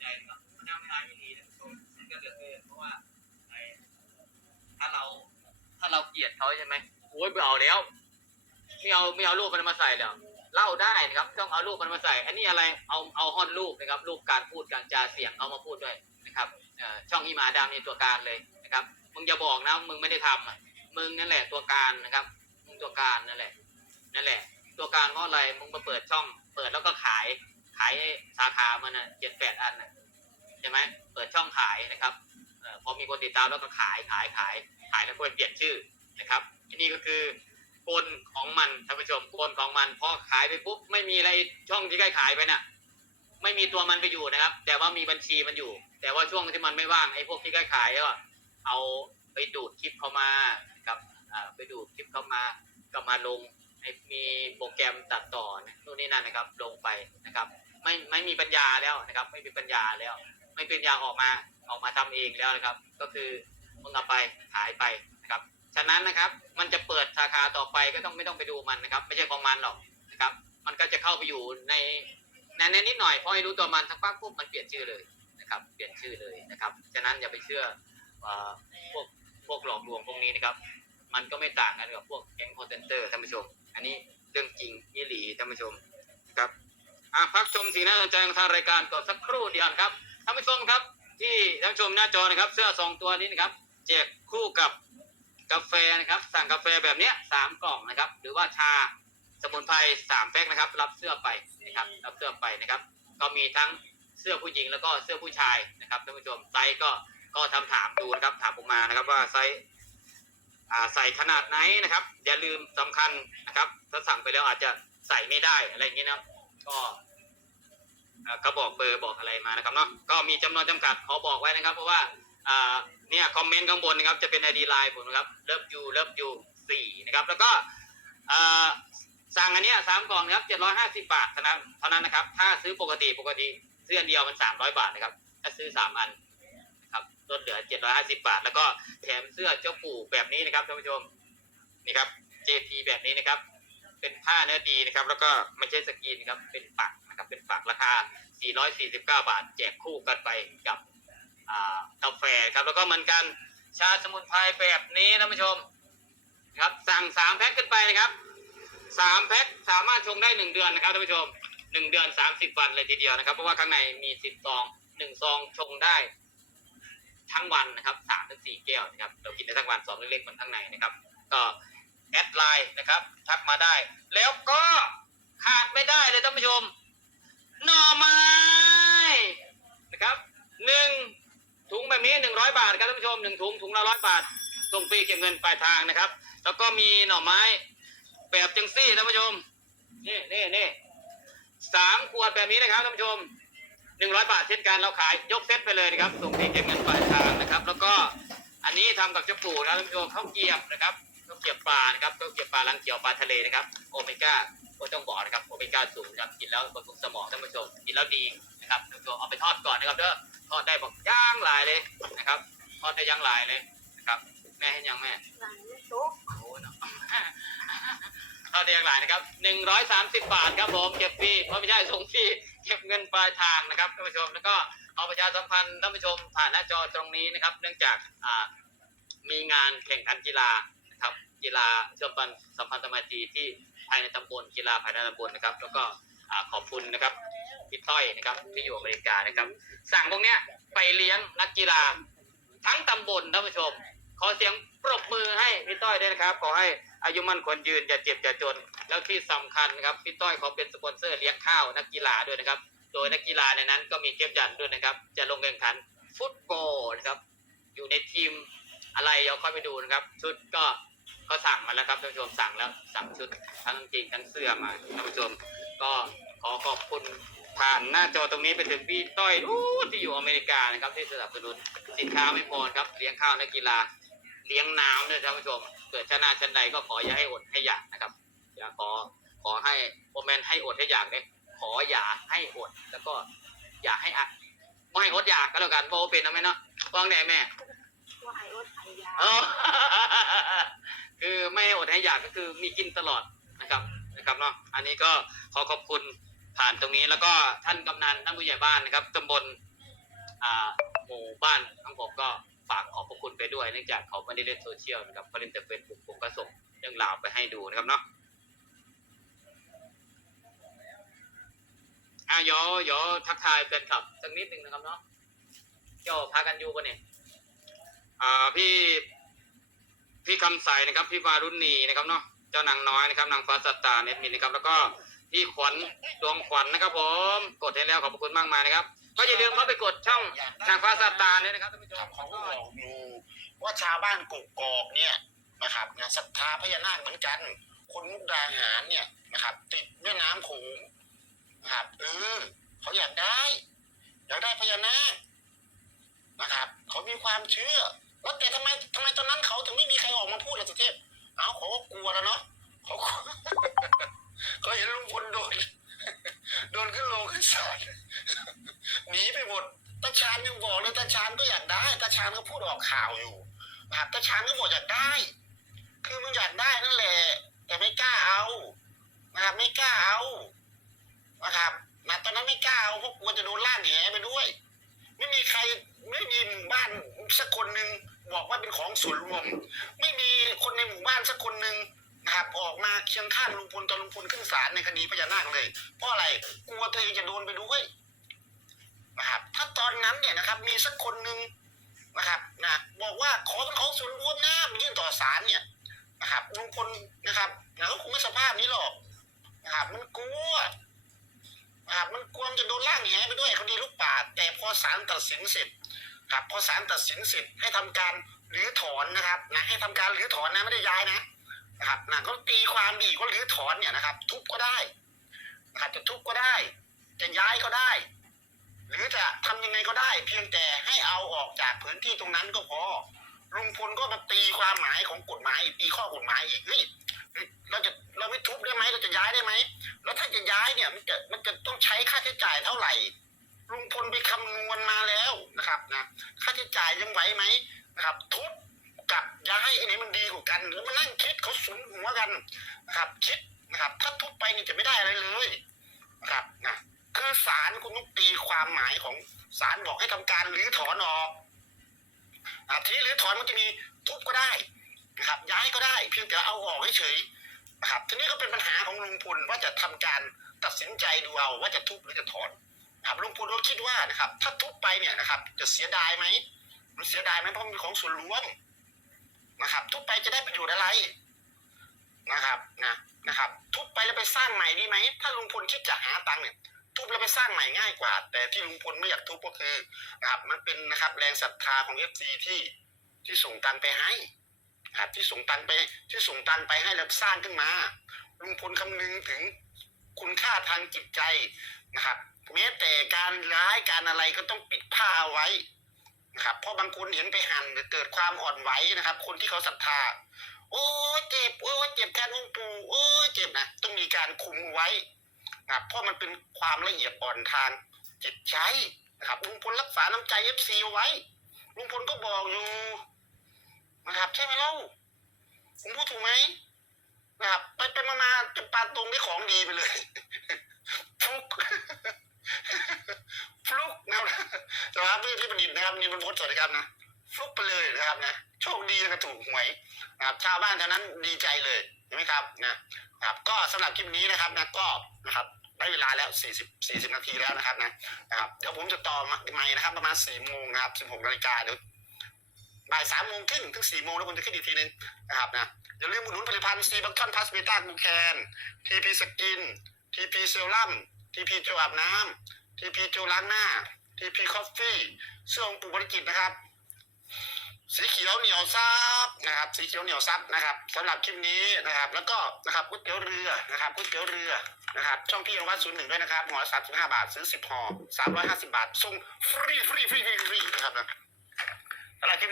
ใจนะครับมันยังไม่ได้ไม่ดีนะชมมันก็เหลือเกินเพราะว่าไอ้ถ้าเรา ถ้าเราเกลียดเขาใช่ไหมโอ้ยไม่เอาแล้วไม่เอาไม่เอารูปมันมาใส่แล้วเล่าได้นะครับ ต้องเอารูปมันมาใส่ อันนี้อะไรเอาเอาฮอดรูปนะครับรูปการพูดการจาเสียงเอามาพูดด้วยนะครับช่องอีหมาดำนี่ตัวการเลยนะครับมึงอย่าบอกนะมึงไม่ได้ทำมึงนั่นแหละตัวการนะครับ มึงตัวการนั่นแหละ นั่นแหละ ตัวการเพราะอะไรมึงมาเปิดช่อง เปิดแล้วก็ขาย ขายสาขามันอะเจ็ดแปดอันนะใช่ไหมเปิดช่องขายนะครับอพอมีคนติดตามแล้วก็ขายขายขายขายแล้วก็เปลี่ยนชื่อนะครับอันนี้ก็คือกลของมันท่านผู้ชมกลของมันพอขายไปปุ๊บไม่มีอะไรช่องที่ใกล้ขายไปน่ะไม่มีตัวมันไปอยู่นะครับ แต่ว่ามีบัญชีมันอยู่ แต่ว่าช่วงที่มันไม่ว่างไอ้พวกที่ใกล้ขายก็เอาไปดูดคลิปเข้ามาครับไปดูดคลิปเข้ามาก็มาลงมีโปรแกรมตัดต่อนู่นนี่นั่นนะครับ ลงไปนะครับ ไม่ไม่มีปัญญาแล้วนะครับ ไม่มีปัญญาแล้ว ไม่มีปัญญาออกมาออกมาทำเองแล้วนะครับ ก็คือมึงเอาไปขายไปนะครับ ฉะนั้นนะครับ มันจะเปิดสาขาต่อไปก็ต้องไม่ต้องไปดูมันนะครับ ไม่ใช่ของมันหรอกนะครับ มันก็จะเข้าไปอยู่ในในนิดหน่อยพอให้รู้ตัวมันสักพักปุ๊บมันเปลี่ยนชื่อเลยนะครับ เปลี่ยนชื่อเลยนะครับ ฉะนั้นอย่าไปเชื่อว่าพวกพวกหลอกลวงพวกนี้นะครับ มันก็ไม่ต่างกันกับพวกแก๊งคอนเทนเตอร์ท่านผู้ชม อันนี้เรื่องจริงยี่หลีท่านผู้ชมครับ อะพักชมสิ่งน่าสนใจของทางรายการก่อนสักครู่เดียวครับท่านผู้ชมครับ ที่ท่านชมหน้าจอนะครับ เสื้อสองตัวนี้นะครับแจกคู่กับกาแฟนะครับ สั่งกาแฟแบบเนี้ยสามกล่องนะครับ หรือว่าชาสมุนไพรสามแพ็คนะครับ รับเสื้อไปนะครับ รับเสื้อไปนะครับ ก็มีทั้งเสื้อผู้หญิงแล้วก็เสื้อผู้ชายนะครับท่านผู้ชมไซส์ก็ก็ทำถามดูนะครับ ถามผมมานะครับว่าไซส์อ่าใส่ขนาดไหนนะครับ อย่าลืมสำคัญนะครับ ถ้าสั่งไปแล้วอาจจะใส่ไม่ได้อะไรอย่างนี้นะครับ ก็เอ่อเขาบอกเบอร์บอกอะไรมานะครับเนาะก็มีจำนวนจำกัดขอบอกไว้นะครับ เพราะว่าเนี่ยคอมเมนต์ข้างบนนะครับจะเป็นไอดีไลน์ผมนะครับเลิฟยูเลิฟยูสี่นะครับ แล้วก็สั่งอันเนี้ยสามกล่องนะครับเจ็ดร้อยห้าสิบบาทเท่านั้นเท่านั้นนะครับ ถ้าซื้อปกติปกติเสื้อเดียวมันสามร้อยบาทนะครับ ถ้าซื้อสามอันนะครับลดเหลือเจ็ดร้อยห้าสิบบาท แล้วก็แถมเสื้อเจ้าปู่แบบนี้นะครับท่านผู้ชมนี่ครับ JP แบบนี้นะครับ เป็นผ้าเนื้อดีนะครับ แล้วก็ไม่ใช่สกรีนครับ เป็นปักนะครับ เป็นปักราคา 449 บาท แจกคู่กันไปกับกาแฟครับ แล้วก็เหมือนกันชาสมุนไพรแบบนี้ท่านผู้ชมครับสั่งสามแพ็คขึ้นไปนะครับสามแพ็คสามารถชงได้หนึ่งเดือนนะครับท่านผู้ชมหนึ่งเดือนสามสิบวันเลยทีเดียวนะครับ เพราะว่าข้างในมีสิบซองหนึ่งซองชงได้ ทั้งวันนะครับสามถึงสี่แก้วนะครับเรากินได้ทั้งวันซองเล็กๆมันข้างในนะครับ ก็ แอดไลน์นะครับ ทักมาได้ แล้วก็ขาดไม่ได้เลยท่านผู้ชม หน่อไม้นะครับหนึ่งถุงแบบนี้หนึ่งร้อยบาทครับท่านผู้ชมหนึ่งถุงถุงละร้อยบาทส่งฟรีเก็บเงินปลายทางนะครับ แล้วก็มีหน่อไม้แบบจังซี่ท่านผู้ชมนี่นี่นี่สามขวดแบบนี้นะครับท่านผู้ชมหนึ่งร้อยบาทเช่นกันเราขายยกเซตไปเลยนะครับส่งฟรีเก็บเงินปลายทางนะครับ แล้วก็อันนี้ทำกับเจ้าปู่นะท่านผู้ชมข้าวเกียบนะครับ เกรียบปลานะครับข้าวเกรียบปลาลังเขียวปลาทะเลนะครับโอเมก้าก็ต้องบอกนะครับโอเมก้าสูงนะครับกินแล้วบำรุงสมองท่านผู้ชมกินแล้วดีนะครับท่านผู้ชมเอาไปทอดก่อนนะครับเด้อทอดได้บอกย่างหลายเลยนะครับ ทอดได้ย่างหลายเลยนะครับ แม่ให้ยังแม่หลังโต๊ะโอ้ยเนาะทอดได้ย่างหลายนะครับหนึ่งร้อยสามสิบบาทครับผมเก็บฟรีเพราะไม่ใช่ส่งฟรีเก็บเงินปลายทางนะครับท่านผู้ชมแล้วก็ขอประชาสัมพันธ์ท่านผู้ชมผ่านหน้าจอตรงนี้นะครับ เนื่องจากอ่ามีงานแข่งขันกีฬานะครับ กีฬาเชื่อมพันสัมพันธไมตรีที่ภายในตำบลกีฬาภายในตำบลนะครับ แล้วก็ขอบคุณนะครับพี่ต้อยนะครับที่อยู่อเมริกานะครับ สั่งพวกเนี้ยไปเลี้ยงนักกีฬาทั้งตำบลท่านผู้ชม ขอเสียงปรบมือให้พี่ต้อยด้วยนะครับ ขอให้อายุมั่นคนยืนอย่าเจ็บอย่าจน แล้วที่สำคัญนะครับพี่ต้อยขอเป็นสปอนเซอร์เลี้ยงข้าวนักกีฬาด้วยนะครับ โดยนักกีฬาในนั้นก็มีเก็บยันด้วยนะครับ จะลงแข่งขันฟุตบอลนะครับ อยู่ในทีมอะไรเราค่อยไปดูนะครับ ชุดก็ ก็สั่งมาแล้วครับท่านผู้ชมสั่งแล้วสั่งชุดทั้งกางเกงทั้งเสื้อมาท่านผู้ชม ก็ขอขอบคุณผ่านหน้าจอตรงนี้ไปถึงพี่ต้อยอู้ที่อยู่อเมริกานะครับที่สนับสนุนสินค้าไม่พอครับเลี้ยงข้าวนักกีฬาเลี้ยงน้ำด้วยท่านผู้ชม เกิดชนะชั้นใดก็ขออย่าให้อดให้อยากนะครับ อย่าขอขอให้โมเมนให้อดให้อยากเลยขออย่าให้อดแล้วก็อย่าให้อะไม่ให้อดอยากก็แล้วกันเพราะว่าเป็นนะแม่เนาะว่างแน่แม่ ว่าไอ้อดไอ้ยาเออคือไม่อดให้อยากก็คือมีกินตลอดนะครับนะครับเนาะอันนี้ก็ขอขอบคุณผ่านตรงนี้แล้วก็ท่านกำนันท่านผู้ใหญ่บ้านนะครับตำบลอ่าหมู่บ้านของผมก็ฝากขอบพระคุณไปด้วยเนื่องจากเขาไม่ได้เล่นโซเชียลนะครับเขาเล่นแต่เฟซบุ๊กผมก็ส่งเรื่องราวไปให้ดูนะครับเนาะอะยวเดี๋ยวทักทายแฟนคลับสักนิดหนึ่งนะครับเนาะเจ้าพากันอยู่ปะเนี่ย อ่าพี่พี่คำใสนะครับ พี่วารุณีนะครับเนาะเจ้านางน้อยนะครับนางฟ้าสัตตาเน็ตมินนะครับ แล้วก็พี่ขวัญดวงขวัญนะครับ ผม กดให้แล้วขอบพระคุณมากมายนะครับ ก็อย่าลืมเข้าไปกดช่องนางฟ้าสัตตาด้วยนะครับท่านผู้ชครัมบเขาก็บอกอยู่ว่าชาวบ้านกกอกเนี่ยนะครับนะศรัทธาพญานาคเหมือนกัน คนมุกดาหารเนี่ยนะครับ ติดแม่น้ำโขงนะครับเออเขาอยากได้ อยากได้พญานาคนะครับ เขามีความเชื่อ แล้วแต่ทำไมทำไมตอนนั้นเขาถึงไม่มีใครออกมาพูดล่ะสุเทพเอาเขาก็กลัวแล้วเนาะเขาเขาเห็นลุงพลโดนโดนขึ้นโลขึ้นศาลหนีไปหมดตาชานยังบอกเลยตาชานก็อยากได้ตาชานก็พูดออกข่าวอยู่นะครับตาชานก็บอกอยากได้ คือมึงอยากได้นั่นแหละ แต่ไม่กล้าเอานะครับไม่กล้าเอานะครับนะตอนนั้นไม่กล้าเอาเพราะกลัวจะโดนล่าแหไปด้วย ไม่มีใคร ส่วนรวม ไม่มีคนในหมู่บ้านสักคนหนึ่งนะครับออกมาเคียงข้างลุงพลตอนลุงพลขึ้นศาลในคดีพญานาคเลย เพราะอะไรกลัวตัวเองจะโดนไปด้วยนะครับถ้าตอนนั้นเนี่ยนะครับ มีสักคนหนึ่งนะครับนะบอกว่าขอเป็นของส่วนรวมนะมายื่นต่อศาลเนี่ยนะครับลุงพลนะครับนะก็คงไม่สภาพนี้หรอกนะครับมันกลัวนะครับมันกลัวจะโดนล่างแหไปด้วยคดีลูกป่าแต่พอศาลตัดสินเสร็จครับพอศาลตัดสินเสร็จให้ทำการ หรือถอนนะครับนะให้ทำการหรือถอนนะไม่ได้ย้ายนะนะครับนะก็ตีความดีก็หรือถอนเนี่ยนะครับ ทุบก็ได้นะครับจะทุบก็ได้ จะย้ายก็ได้ หรือจะทำยังไงก็ได้ เพียงแต่ให้เอาออกจากพื้นที่ตรงนั้นก็พอลุงพลก็มาตีความหมายของกฎหมายตีข้อกฎหมายอีกเฮ้ยเราจะเราไม่ทุบได้ไหมเราจะย้ายได้ไหมแล้วถ้าจะย้ายเนี่ยมันจะมันจะต้องใช้ค่าใช้จ่ายเท่าไหร่ลุงพลไปคำนวณมาแล้วนะครับนะค่าใช้จ่ายยังไหวไหม นะครับ ทุบกับย้ายอันไหนมันดีกว่ากันแล้วมานั่งคิดเขาสุนหัวกันนะครับ คิดนะครับ ถ้าทุบไปนี่จะไม่ได้อะไรเลยนะครับนะคือศาลคุณต้องตีความหมายของศาลบอกให้ทำการรื้อถอนออกอะทีรื้อถอนมันจะมีทุบก็ได้นะครับ ย้ายก็ได้ เพียงแต่เอาออกเฉยนะครับทีนี้ก็เป็นปัญหาของลุงพลว่าจะทำการตัดสินใจดูเอาว่าจะทุบหรือจะถอนนะครับลุงพลก็คิดว่านะครับ ถ้าทุบไปเนี่ยนะครับ จะเสียดายไหม มันเสียดายไหมเพราะมันเป็นของส่วนรวมนะครับ ทุบไปจะได้ประโยชน์อะไรนะครับนะนะครับ ทุบไปแล้วไปสร้างใหม่ดีไหมถ้าลุงพลคิดจะหาตังค์เนี่ยทุบแล้วไปสร้างใหม่ง่ายกว่า แต่ที่ลุงพลไม่อยากทุบก็คือนะครับมันเป็นนะครับแรงศรัทธาของเอฟซีที่ที่ส่งตังไปให้นะครับที่ส่งตังไปที่ส่งตังไปให้แล้วสร้างขึ้นมา ลุงพลคำนึงถึงคุณค่าทางจิตใจนะครับแม้แต่การร้ายการอะไรก็ต้องปิดผ้าเอาไว้ นะครับเพราะบางคนเห็นไปหันเกิดความอ่อนไหวนะครับ คนที่เขาศรัทธา โอ้เจ็บโอ้เจ็บแทนองค์ปู่โอ้เจ็บนะต้องมีการคุมไว้นะครับเพราะมันเป็นความละเอียดอ่อนทางจิตใจนะครับลุงพลรักษาน้ำใจเอฟซีไว้ลุงพลก็บอกอยู่นะครับ ใช่ไหมเล่าผมพูดถูกไหมนะครับไปไปมามาจะปาตรงได้ของดีไปเลย ฟลุก ฟลุกนะครับ สวัสดีพี่ประดิษฐ์นะครับนี่มันพจน์สวัสดีครับนะฟลุกไปเลยนะครับนะโชคดีนะถูกหวยนะครับชาวบ้านเท่านั้นดีใจเลยเห็นไหมครับนะครับ ก็สำหรับคลิปนี้นะครับนะก็นะครับได้เวลาแล้ว 40 40 นาทีแล้วนะครับนะนะครับเดี๋ยวผมจะต่อมาใหม่นะครับ ประมาณ4โมงนะครับ16นาฬิกาเดี๋ยวบ่าย3โมงครึ่งถึง4โมงแล้วผมจะขึ้นอีกทีนึงนะครับนะอย่าลืมอุดหนุนผลิตภัณฑ์ซีบัคทอนพาสเบต้ากูแคนทีพีสกินทีพีเซรั่มทีพีเจลอาบน้ำทีพีเจลล้างหน้า ทีพีคอฟฟี่เสื้อของปู่บริกิตนะครับ สีเขียวเหนียวซับนะครับ สีเขียวเหนียวซับนะครับสำหรับคลิปนี้นะครับ แล้วก็นะครับก๋วยเตี๋ยวเรือนะครับก๋วยเตี๋ยวเรือนะครับ ช่องพี่ยองวัตศูนย์หนึ่งด้วยนะครับห่อสามสิบห้าบาทซื้อสิบห่อสามร้อยห้าสิบบาทส่งฟรีฟรีฟรีฟรีฟรีนะครับสำหรับคลิปนี้